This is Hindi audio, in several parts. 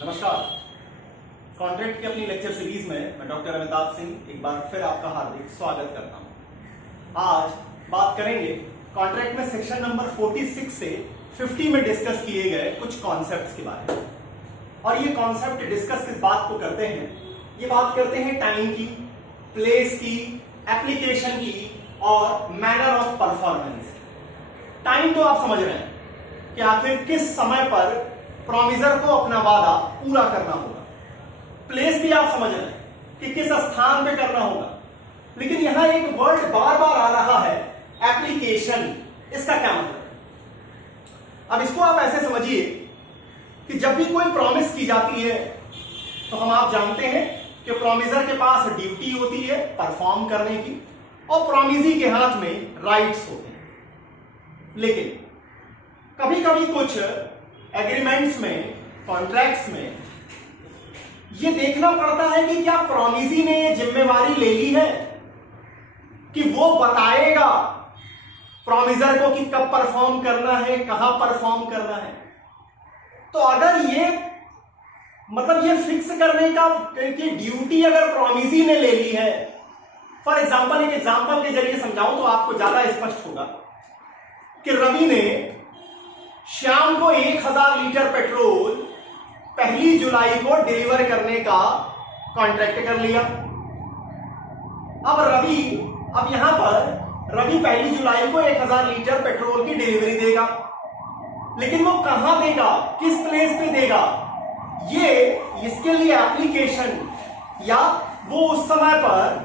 नमस्कार। कॉन्ट्रैक्ट की अपनी लेक्चर सीरीज में मैं डॉक्टर अमिताभ सिंह एक बार फिर आपका हार्दिक स्वागत करता हूं। आज बात करेंगे कॉन्ट्रैक्ट में सेक्शन नंबर 46 से 50 में डिस्कस किए गए कुछ कॉन्सेप्ट्स के बारे में। और ये कॉन्सेप्ट डिस्कस किस बात को करते हैं? ये बात करते हैं टाइम की, प्लेस की, एप्लीकेशन की और मैनर ऑफ परफॉर्मेंस। टाइम तो आप समझ रहे हैं कि आखिर किस समय पर प्रॉमिसर को अपना वादा पूरा करना होगा। प्लेस भी आप समझ रहे हैं कि किस स्थान पे करना होगा। लेकिन यहां एक वर्ड बार बार आ रहा है, एप्लीकेशन। इसका क्या मतलब? अब इसको आप ऐसे समझिए कि जब भी कोई प्रॉमिस की जाती है तो आप जानते हैं कि प्रॉमिसर के पास ड्यूटी होती है परफॉर्म करने की और प्रॉमिसी के हाथ में राइट्स होते हैं। लेकिन कभी कभी कुछ एग्रीमेंट्स में, कॉन्ट्रैक्ट्स में यह देखना पड़ता है कि क्या प्रॉमिसी ने यह जिम्मेवारी ले ली है कि वो बताएगा प्रॉमिसर को कि कब परफॉर्म करना है, कहां परफॉर्म करना है। तो अगर ये फिक्स करने का कि ड्यूटी अगर प्रॉमिसी ने ले ली है, फॉर एग्जांपल एक एग्जांपल के जरिए समझाऊं तो आपको ज्यादा स्पष्ट होगा कि रवि ने श्याम को 1000 लीटर पेट्रोल 1 जुलाई को डिलीवर करने का कॉन्ट्रैक्ट कर लिया। अब यहां पर रवि 1 जुलाई को 1000 लीटर पेट्रोल की डिलीवरी देगा, लेकिन वो कहां देगा, किस प्लेस पे देगा, ये इसके लिए एप्लीकेशन या वो उस समय पर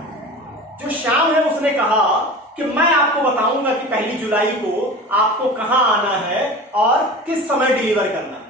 जो श्याम है उसने कहा कि मैं आपको बताऊंगा कि 1 जुलाई को आपको कहां आना है और किस समय डिलीवर करना है।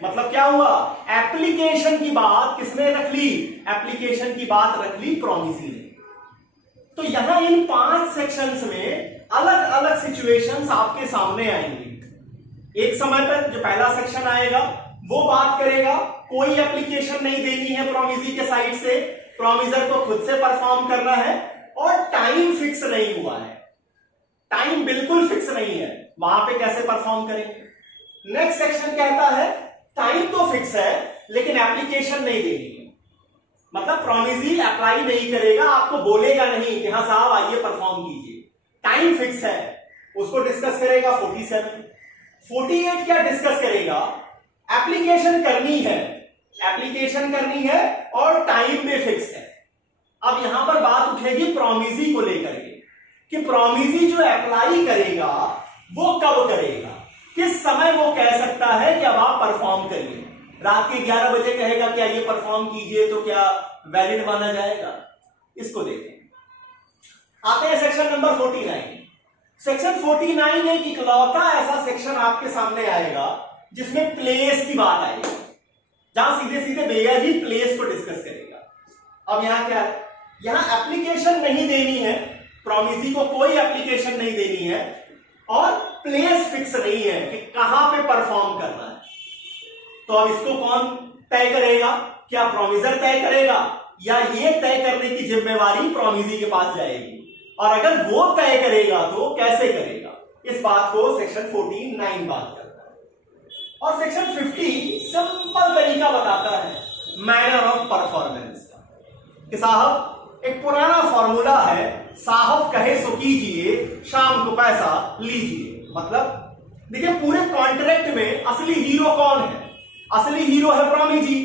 मतलब क्या हुआ? एप्लीकेशन की बात किसने रख ली? एप्लीकेशन की बात रख ली प्रॉमिसी ने। तो यहां इन 5 सेक्शंस में अलग अलग सिचुएशंस आपके सामने आएंगी। एक समय पर जो पहला सेक्शन आएगा वो बात करेगा कोई एप्लीकेशन नहीं देनी है प्रॉमिसी के साइड से, प्रॉमिसर को खुद से परफॉर्म करना है और टाइम फिक्स नहीं हुआ है, टाइम बिल्कुल फिक्स नहीं है, वहां पे कैसे परफॉर्म करेंगे। नेक्स्ट सेक्शन कहता है टाइम तो फिक्स है लेकिन एप्लीकेशन नहीं देनी है, मतलब प्रॉमिसी अप्लाई नहीं करेगा, आपको बोलेगा नहीं कि हाँ साहब आइए परफॉर्म कीजिए। टाइम फिक्स है, उसको डिस्कस करेगा 47। 48 क्या डिस्कस करेगा? एप्लीकेशन करनी है और टाइम भी फिक्स है। अब यहां पर बात उठेगी प्रॉमिसी को लेकर के कि प्रॉमिसी जो अप्लाई करेगा वो कब करेगा, किस समय वो कह सकता है कि अब आप परफॉर्म करिए। रात के 11 बजे कहेगा कि आइए परफॉर्म कीजिए तो क्या वैलिड माना जाएगा? इसको देखें। आते हैं सेक्शन नंबर 49। सेक्शन 49 एक इकलौता ऐसा सेक्शन आपके सामने आएगा जिसमें प्लेस की बात आएगी, जहां सीधे सीधे भैया जी प्लेस को डिस्कस करेगा। अब यहां क्या है? यहां एप्लीकेशन नहीं देनी है, प्रॉमिसी को कोई एप्लीकेशन नहीं देनी है और प्लेस फिक्स नहीं है कि कहां पे परफॉर्म करना है। तो अब इसको कौन तय करेगा? क्या प्रॉमिसर तय करेगा या ये तय करने की जिम्मेवारी प्रॉमिसी के पास जाएगी? और अगर वो तय करेगा तो कैसे करेगा? इस बात को सेक्शन 49 बात करता है। और सेक्शन 50 सिंपल तरीका बताता है मैनर ऑफ परफॉर्मेंस का कि साहब एक पुराना फॉर्मूला है, साहब कहे सो कीजिए, शाम को पैसा लीजिए। मतलब देखिए पूरे कॉन्ट्रैक्ट में असली हीरो कौन है? असली हीरो है प्रॉमिसी।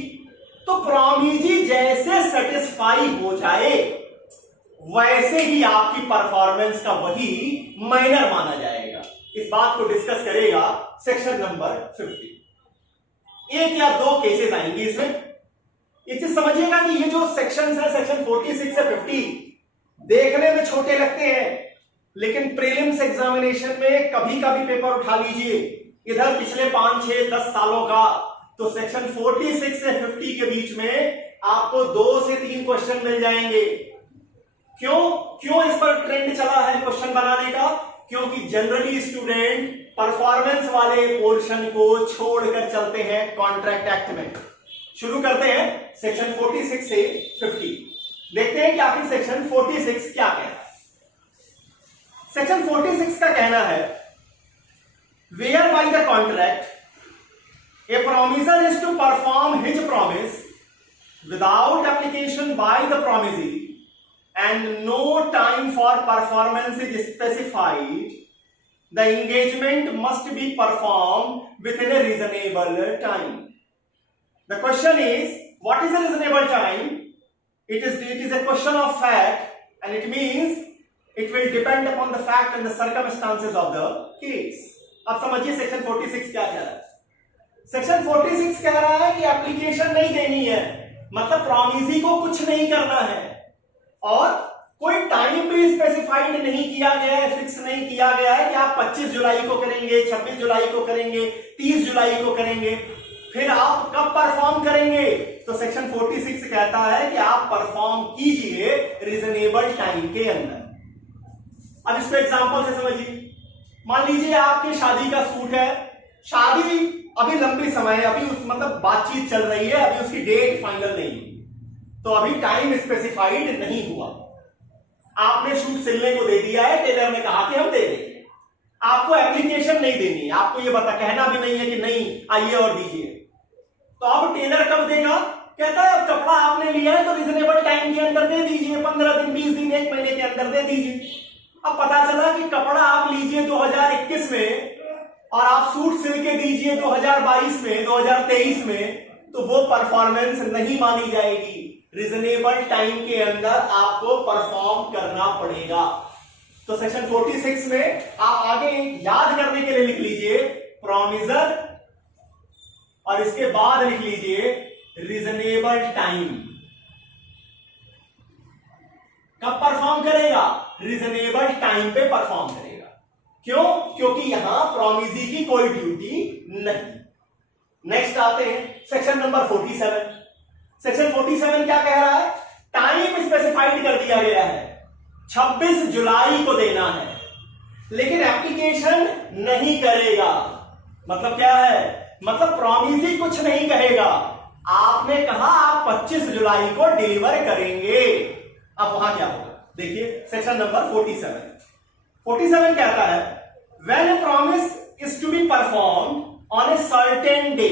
तो प्रॉमिसी जैसे सेटिस्फाई हो जाए वैसे ही आपकी परफॉर्मेंस का वही माइनर माना जाएगा। इस बात को डिस्कस करेगा सेक्शन नंबर 50। 1 या 2 केसेस आएंगे इसमें। ये चीज समझिएगा कि ये जो सेक्शंस है, सेक्शन 46 से 50 देखने में छोटे लगते हैं, लेकिन प्रीलिम्स एग्जामिनेशन में कभी कभी पेपर उठा लीजिए इधर पिछले 5, 6, 10 सालों का, तो सेक्शन 46 से 50 के बीच में आपको 2 से 3 क्वेश्चन मिल जाएंगे। क्यों इस पर ट्रेंड चला है क्वेश्चन बनाने का? क्योंकि जनरली स्टूडेंट परफॉर्मेंस वाले पोर्शन को छोड़कर चलते हैं कॉन्ट्रैक्ट एक्ट में। शुरू करते हैं सेक्शन 46 से 50। देखते हैं कि आखिर सेक्शन 46 क्या कहता है। सेक्शन 46 का कहना है where by the contract A promiser is to perform his promise without application by the promisee and no time for performance is specified. The engagement must be performed within a reasonable time. The question is, what is a reasonable time? It is a question of fact, and it means it will depend upon the fact and the circumstances of the case. अब समझिए सेक्शन 46 क्या कह रहा है. सेक्शन 46 कह रहा है कि एप्लीकेशन नहीं देनी है, मतलब प्रॉमिसी को कुछ नहीं करना है, और कोई टाइम भी स्पेसिफाइड नहीं किया गया है, फिक्स नहीं किया गया है कि आप 25 जुलाई को करेंगे, 26 जुलाई को करेंगे, 30 जुलाई को करेंगे, फिर आप कब परफॉर्म करेंगे. तो सेक्शन 46 कहता है कि आप परफॉर्म कीजिए रीजनेबल टाइम के अंदर. अब इसको एग्जांपल से समझिए. मान लीजिए आपके शादी का सूट है, शादी अभी लंबी समय है, अभी उस मतलब बातचीत चल रही है, अभी उसकी डेट फाइनल नहीं है, तो अभी टाइम स्पेसिफाइड नहीं हुआ. आपने सूट सिलने को दे दिया है, टेलर ने कहा कि हम दे देंगे, आपको एप्लीकेशन नहीं देनी है, आपको ये बता कहना भी नहीं है कि नहीं आइए और दीजिए. तो अब टेलर कब देगा? कहता है अब कपड़ा आपने लिया है तो रीजनेबल टाइम के अंदर दे दीजिए, 15 दिन, 20 दिन, 1 महीने के अंदर दे दीजिए. अब पता चला कि कपड़ा आप लीजिए 2021 में और आप सूट सिल के दीजिए 2022 में, 2023 में, तो वो परफॉर्मेंस नहीं मानी जाएगी. रीजनेबल टाइम के अंदर आपको परफॉर्म करना पड़ेगा. तो सेक्शन 46 में आप आगे याद करने के लिए लिख लीजिए प्रॉमिसर और इसके बाद लिख लीजिए रीजनेबल टाइम. कब परफॉर्म करेगा? रीजनेबल टाइम पे परफॉर्म करेगा. क्यों? क्योंकि यहां प्रॉमिसी की कोई ड्यूटी नहीं. नेक्स्ट आते हैं सेक्शन नंबर 47. सेक्शन 47 क्या कह रहा है? टाइम स्पेसिफाइड कर दिया गया है, 26 जुलाई को देना है, लेकिन एप्लीकेशन नहीं करेगा. मतलब क्या है? मतलब प्रॉमिसी कुछ नहीं कहेगा. आपने कहा आप 25 जुलाई को डिलीवर करेंगे. अब वहां क्या होगा? देखिए सेक्शन नंबर 47 कहता है when a promise is to be perform on a certain day.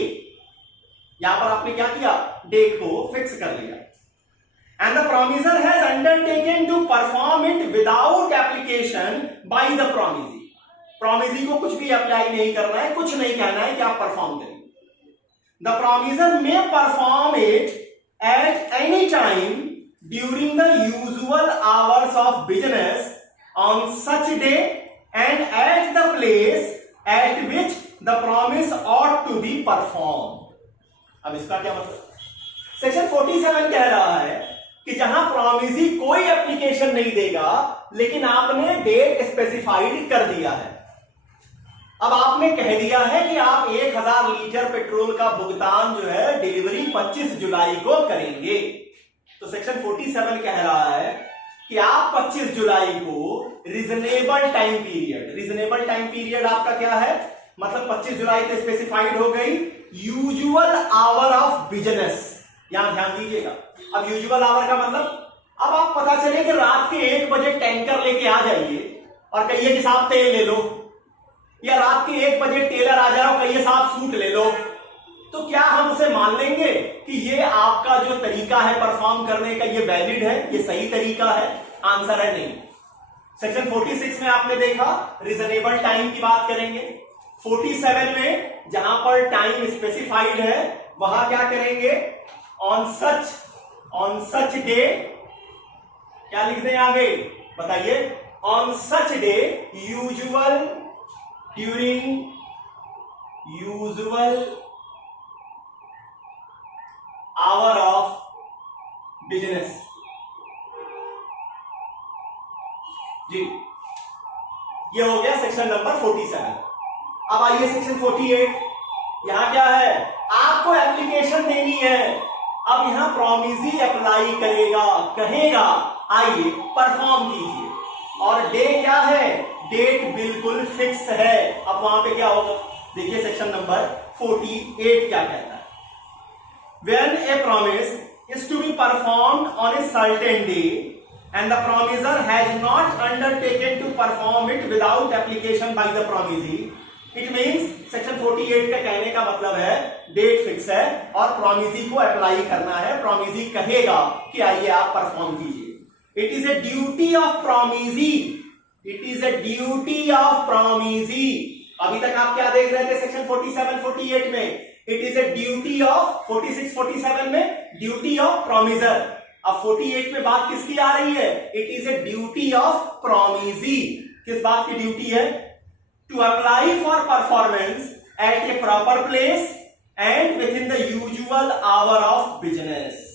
यहां पर आपने क्या किया? डेट को फिक्स कर लिया. And the promiser has undertaken to perform it without application by the promisee. Promisee को कुछ भी अप्लाई नहीं करना है, कुछ नहीं कहना है कि आप परफॉर्म करेंगे. The promisor may perform it at any time during the usual hours of business on such day and at the place at which the promise ought to be perform. अब इसका क्या मतलब? सेक्शन 47 कह रहा है कि जहां प्रॉमिसी कोई एप्लीकेशन नहीं देगा, लेकिन आपने डेट स्पेसिफाइड कर दिया है. अब आपने कह दिया है कि आप 1000 लीटर पेट्रोल का भुगतान जो है डिलीवरी 25 जुलाई को करेंगे. तो सेक्शन 47 कह रहा है कि आप 25 जुलाई को रीजनेबल टाइम पीरियड आपका क्या है? मतलब 25 जुलाई तो स्पेसिफाइड हो गई. यूजुअल आवर ऑफ बिजनेस, यहां ध्यान दीजिएगा. अब यूजुअल आवर का मतलब, अब आप पता चले कि रात के 1 बजे टैंकर लेके आ जाइए और कहिए कि साहब तेल ले लो, या रात के 1 बजे टेलर आ जाए और कहिए साहब सूट ले लो, तो क्या हम उसे मान लेंगे कि ये आपका जो तरीका है परफॉर्म करने का ये वैलिड है, ये सही तरीका है? आंसर है नहीं. सेक्शन 46 में आपने देखा रीजनेबल टाइम की बात करेंगे. 47 में जहां पर टाइम स्पेसिफाइड है वहां क्या करेंगे? ऑन सच डे, क्या लिख दें आगे बताइए? On such day during usual hour of business. जी, ये हो गया सेक्शन नंबर 47. अब आइए सेक्शन 48. यहां क्या है? आपको एप्लीकेशन देनी है. अब यहां प्रॉमिसी अप्लाई करेगा, कहेगा आइए परफॉर्म कीजिए, और डे क्या है? डेट बिल्कुल फिक्स है. अब वहां पे क्या होगा? देखिए सेक्शन नंबर 48 क्या कहता है. When a promise is to be performed on a certain day and the promiser has not undertaken to perform it without application by the promisee, it means section 48 का कहने का मतलब है डेट फिक्स है और प्रोमिसी को अप्लाई करना है। प्रोमिसी कहेगा कि आइए आप परफॉर्म कीजिए। It is a duty of promisee, it is a duty of promisee. अभी तक आप क्या देख रहे थे सेक्शन 47 48 में? It is a duty of 46 47 में ड्यूटी ऑफ प्रोमिसर। अब 48 में बात किसकी आ रही है? It is a duty of promisee. किस बात की ड्यूटी है? To apply for performance at a proper place and within the usual hour of business.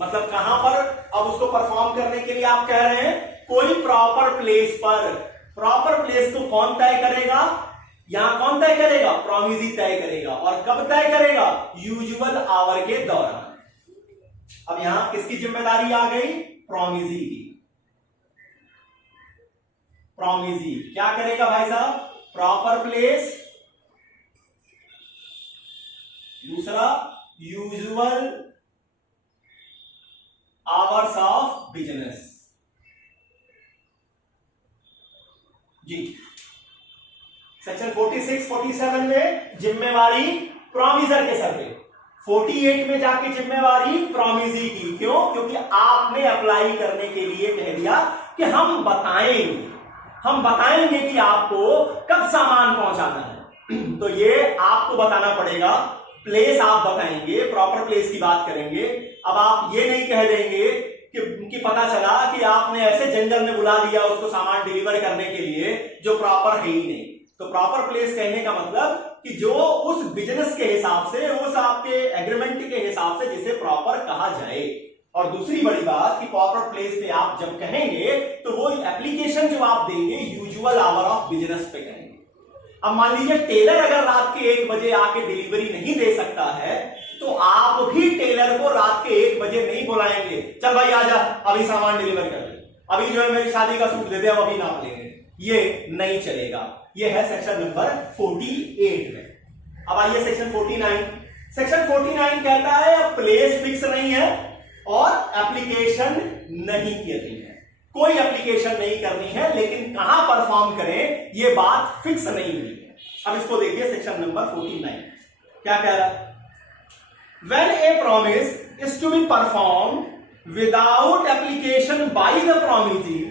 मतलब कहां पर अब उसको परफॉर्म करने के लिए आप कह रहे हैं? कोई प्रॉपर प्लेस पर। प्रॉपर प्लेस को कौन तय करेगा? यहां कौन तय करेगा? प्रोमिसी तय करेगा। और कब तय करेगा? यूजुअल आवर के दौरान। अब यहां किसकी जिम्मेदारी आ गई? प्रोमिसी की। प्रोमिसी क्या करेगा भाई साहब? प्रॉपर प्लेस, दूसरा यूजुअल आवर्स ऑफ बिजनेस। जी, सेक्शन 46 47 में जिम्मेवारी प्रोमिसर के सर पे, 48 में जाके जिम्मेवारी प्रोमिसी की। क्यों? क्योंकि आपने अप्लाई करने के लिए कह दिया कि हम बताएंगे कि आपको कब सामान पहुंचाना है। तो ये आपको बताना पड़ेगा, प्लेस आप बताएंगे, प्रॉपर प्लेस की बात करेंगे। अब आप ये नहीं कह देंगे कि पता चला कि आपने ऐसे जंगल में बुला दिया उसको सामान डिलीवर करने के लिए जो प्रॉपर है ही नहीं। तो प्रॉपर प्लेस कहने का मतलब कि जो उस बिजनेस के हिसाब से, उस आपके एग्रीमेंट के हिसाब से जिसे प्रॉपर कहा जाए। और दूसरी बड़ी बात कि प्रॉपर प्लेस पे आप जब कहेंगे तो वो एप्लीकेशन जो आप देंगे यूजुअल आवर ऑफ बिजनेस पे कहेंगे। अब मान लीजिए टेलर अगर रात के 1 बजे आके डिलीवरी नहीं दे सकता है तो आप भी टेलर को रात के 1 बजे नहीं बुलाएंगे, चल भाई आजा अभी सामान डिलीवर कर दे, अभी जो है मेरी शादी का सूट दे दे, अब अभी नाप लेंगे। ये नहीं चलेगा। ये है सेक्शन नंबर 48 में। अब आइए सेक्शन 49। सेक्शन 49 कहता है प्लेस फिक्स नहीं है और एप्लीकेशन नहीं करनी है। कोई एप्लीकेशन नहीं करनी है, लेकिन कहां परफॉर्म करें ये बात फिक्स नहीं हुई है। अब इसको देखिए सेक्शन नंबर 49 क्या कह रहा है? When a promise is to be performed without application by the promisee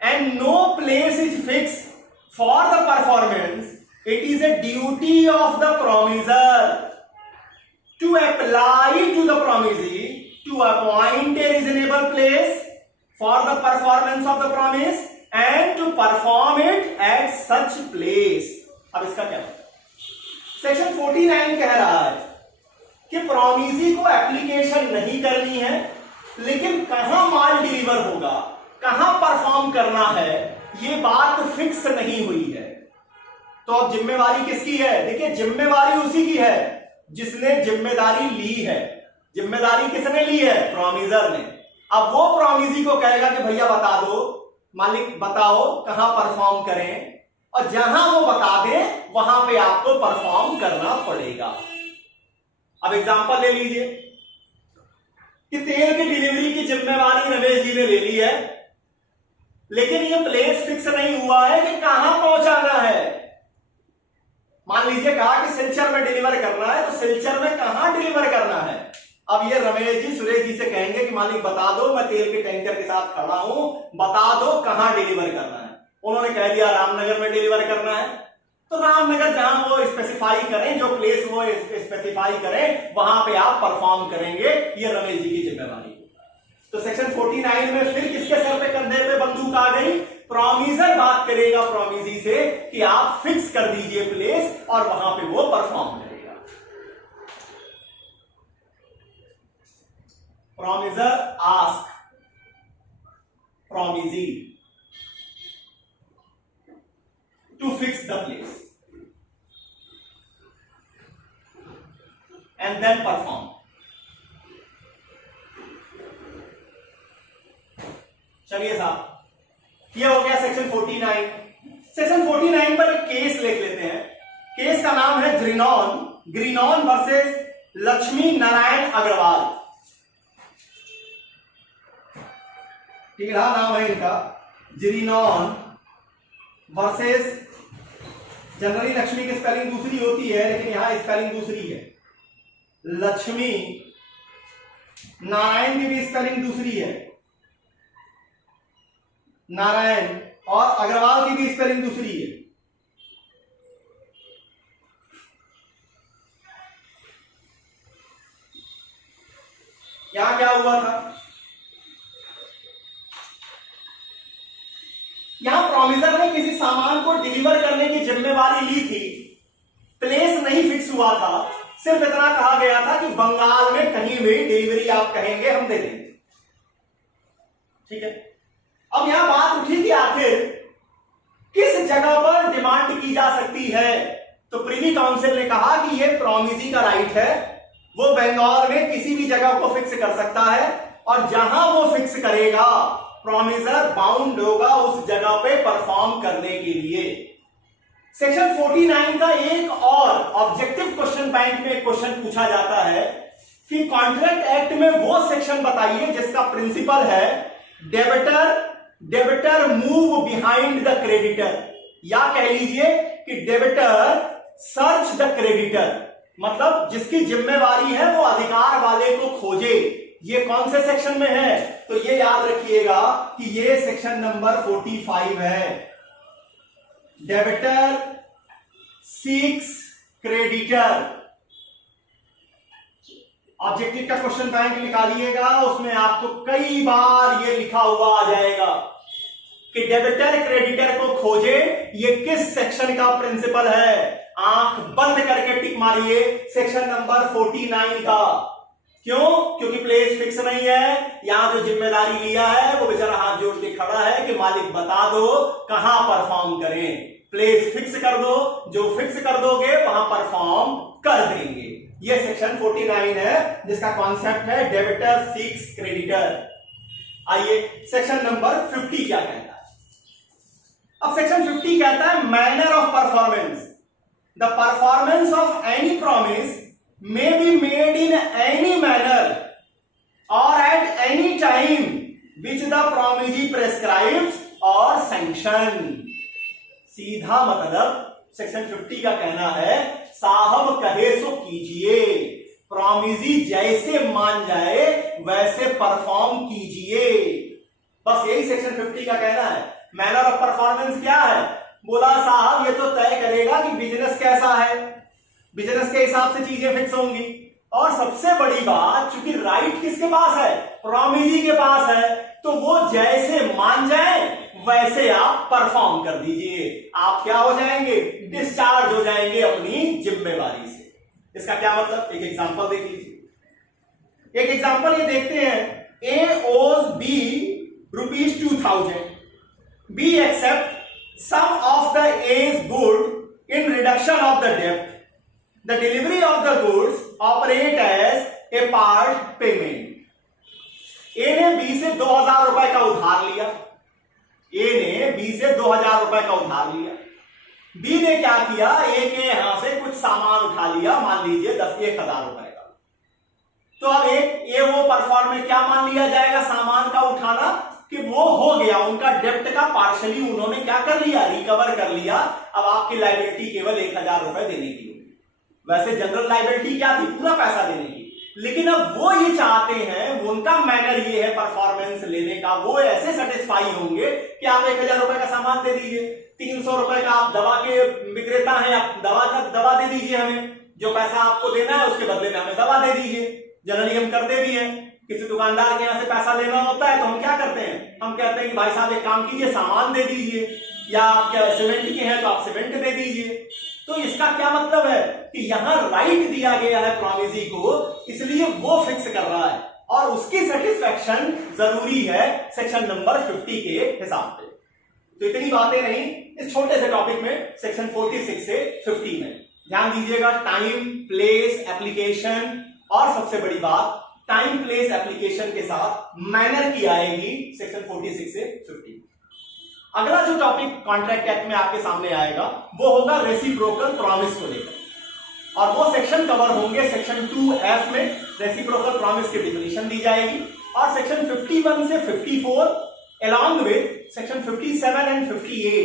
and no place is fixed for the performance, it is a duty of the promiser to apply to the promisee to appoint a reasonable place for the performance of the promise and to perform it at such place। अब इसका क्या है? सेक्शन 49 कह रहा है कि प्रोमिसी को एप्लीकेशन नहीं करनी है, लेकिन कहां माल डिलीवर होगा, कहां परफॉर्म करना है, ये बात फिक्स नहीं हुई है। तो अब जिम्मेवारी किसकी है? देखिए जिम्मेवारी उसी की है जिसने जिम्मेदारी ली है। जिम्मेदारी किसने ली है? प्रोमिसर ने। अब वो प्रोमिसी को कहेगा कि भैया बता दो, मालिक बताओ कहां परफॉर्म करें, और जहां वो बता दे वहां पे आपको परफॉर्म करना पड़ेगा। अब एग्जांपल ले लीजिए कि तेल की डिलीवरी की जिम्मेवारी रमेश जी ने ले ली है, लेकिन ये प्लेस फिक्स नहीं हुआ है कि कहां पहुंचाना है। मान लीजिए कहा कि सिलचर में डिलीवर करना है, तो सिलचर में कहां डिलीवर करना है। अब ये रमेश जी सुरेश जी से कहेंगे कि मालिक बता दो, मैं तेल के टैंकर के साथ खड़ा हूं, बता दो कहां डिलीवर करना है। उन्होंने कह दिया रामनगर में डिलीवर करना है, तो रामनगर जहां वो स्पेसिफाई करें, जो प्लेस वो स्पेसिफाई करें, वहां पे आप परफॉर्म करेंगे। ये रमेश जी की जिम्मेवारी। तो सेक्शन 49 में फिर किसके सर पे, कंधे पे बंदूक आ गई? प्रोमिसर बात करेगा प्रोमिसी से कि आप फिक्स कर दीजिए प्लेस, और वहां पे वो परफॉर्म करेगा। Promisor ask promisee to fix the place and then perform। चलिए साहब, ये हो गया सेक्शन 49। सेक्शन 49 पर एक केस लिख लेते हैं। केस का नाम है ग्रीनॉन वर्सेस लक्ष्मी नारायण अग्रवाल। ठीक है, नाम है इनका ग्रीनॉन वर्सेस जनरली लक्ष्मी की स्पेलिंग दूसरी होती है, लेकिन यहां स्पेलिंग दूसरी है। लक्ष्मी, नारायण की भी स्पेलिंग दूसरी है, नारायण, और अग्रवाल की भी स्पेलिंग दूसरी है। यहां क्या हुआ था, यहां प्रोमिसर ने किसी सामान को डिलीवर करने की जिम्मेवारी ली थी, प्लेस नहीं फिक्स हुआ था, सिर्फ इतना कहा गया था कि बंगाल में कहीं भी डिलीवरी आप कहेंगे हम दे देंगे। ठीक है, अब यहां बात उठी कि आखिर किस जगह पर डिमांड की जा सकती है। तो प्रीवी काउंसिल ने कहा कि यह प्रोमिसी का राइट है, वो बंगाल में किसी भी जगह को फिक्स कर सकता है, और जहां वो फिक्स करेगा प्रोमिसर बाउंड होगा उस जगह पे परफॉर्म करने के लिए। सेक्शन 49 का एक और ऑब्जेक्टिव क्वेश्चन बैंक में क्वेश्चन पूछा जाता है कि कॉन्ट्रैक्ट एक्ट में वो सेक्शन बताइए जिसका प्रिंसिपल है debtor move behind the creditor, या कह लीजिए कि डेबिटर सर्च द क्रेडिटर, मतलब जिसकी जिम्मेवारी है वो अधिकार वाले को खोजे। ये कौन से सेक्शन में है, तो ये याद रखिएगा कि ये सेक्शन नंबर 45 है। Debtor seeks creditor. ऑब्जेक्टिव का क्वेश्चन बैंक निकालिएगा, उसमें आपको कई बार ये लिखा हुआ आ जाएगा कि डेबिटर क्रेडिटर को खोजे। ये किस सेक्शन का प्रिंसिपल है, आंख बंद करके टिक मारिए, सेक्शन नंबर 49 का। क्यों? क्योंकि प्लेस फिक्स नहीं है, यहां जो जिम्मेदारी लिया है वो बेचारा हाथ जोड़ के खड़ा है कि मालिक बता दो कहां परफॉर्म करें। प्लेस फिक्स कर दो, जो फिक्स कर दोगे वहां परफॉर्म कर देंगे। ये सेक्शन 49 है जिसका कॉन्सेप्ट है डेबिटर सीक्स क्रेडिटर। आइए सेक्शन नंबर 50 क्या कहता है। अब सेक्शन 50 कहता है manner of performance. The performance of any promise may be made in any manner or at any time which the promisee prescribes or sanction। सीधा मतलब सेक्शन 50 का कहना है साहब कहे सो कीजिए, प्रॉमिसी जैसे मान जाए वैसे परफॉर्म कीजिए। बस यही सेक्शन 50 का कहना है। मैनर ऑफ परफॉर्मेंस क्या है, बोला साहब ये तो तय करेगा कि बिजनेस कैसा है, बिजनेस के हिसाब से चीजें फिक्स होंगी। और सबसे बड़ी बात, चूंकि राइट किसके पास है, प्रॉमिसी के पास है, तो वो जैसे मान जाए वैसे आप परफॉर्म कर दीजिए। आप क्या हो जाएंगे, डिस्चार्ज हो जाएंगे अपनी जिम्मेवारी से। इसका क्या मतलब, एक एग्जांपल देख लीजिए। एक एग्जांपल ये देखते हैं, A owes B ₹2000, B accept some of the A's good in reduction of the डेब्ट। The delivery of the goods operate as a part payment। ए ने बी से 2000 रुपए का उधार लिया, ए ने बी से 2000 रुपए का उधार लिया। बी ने क्या किया, ए के यहां से कुछ सामान उठा लिया, मान लीजिए 10,000 रुपए का। तो अब ए वो परफॉर्म में क्या मान लिया जाएगा, सामान का उठाना, कि वो हो गया, उनका डेप्ट का पार्शली उन्होंने क्या कर लिया, रिकवर कर लिया। अब आपकी लायबिलिटी केवल 1000 रुपए देने की। वैसे जनरल लायबिलिटी क्या थी, पूरा पैसा देने की, लेकिन अब वो ये चाहते हैं, उनका मैनर ये है परफॉर्मेंस लेने का, वो ऐसे सेटिस्फाई होंगे कि आप 1000 रुपए का सामान दे दीजिए, 300 रुपए का आप दवा के विक्रेता हैं, आप दवा दे दीजिए, हमें जो पैसा आपको देना है उसके बदले में हमें दवा दे दीजिए। जनरली हम करते भी हैं, किसी दुकानदार के यहां से पैसा लेना होता है तो हम क्या करते हैं, हम कहते हैं कि भाई साहब एक काम कीजिए, सामान दे दीजिए, या आप क्या सीमेंट के हैं तो आप सीमेंट दे दीजिए। तो इसका क्या मतलब है कि यहां राइट दिया गया है प्रॉमिसी को, इसलिए वो फिक्स कर रहा है और उसकी सेटिस्फैक्शन जरूरी है सेक्शन नंबर 50 के हिसाब से। तो इतनी बातें रही इस छोटे से टॉपिक में, सेक्शन 46 से 50 में। ध्यान दीजिएगा, टाइम, प्लेस, एप्लीकेशन, और सबसे बड़ी बात टाइम, प्लेस, एप्लीकेशन के साथ मैनर की आएगी सेक्शन 46 से 50। अगला जो टॉपिक कॉन्ट्रैक्ट एक्ट में आपके सामने आएगा वो होगा रेसिप्रोकल प्रॉमिस को लेकर, और वो सेक्शन कवर होंगे सेक्शन 2F में। रेसिप्रोकल प्रॉमिस की डिफिनेशन दी जाएगी, और सेक्शन 51 से 54 अलॉन्ग विद सेक्शन 57 एंड 58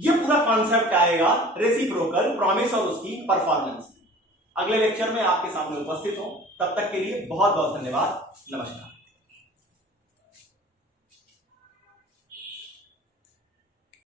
ये पूरा कॉन्सेप्ट आएगा रेसिप्रोकल प्रॉमिस और उसकी परफॉर्मेंस। अगले लेक्चर में आपके सामने उपस्थित हूं, तब तक के लिए बहुत बहुत धन्यवाद। नमस्कार।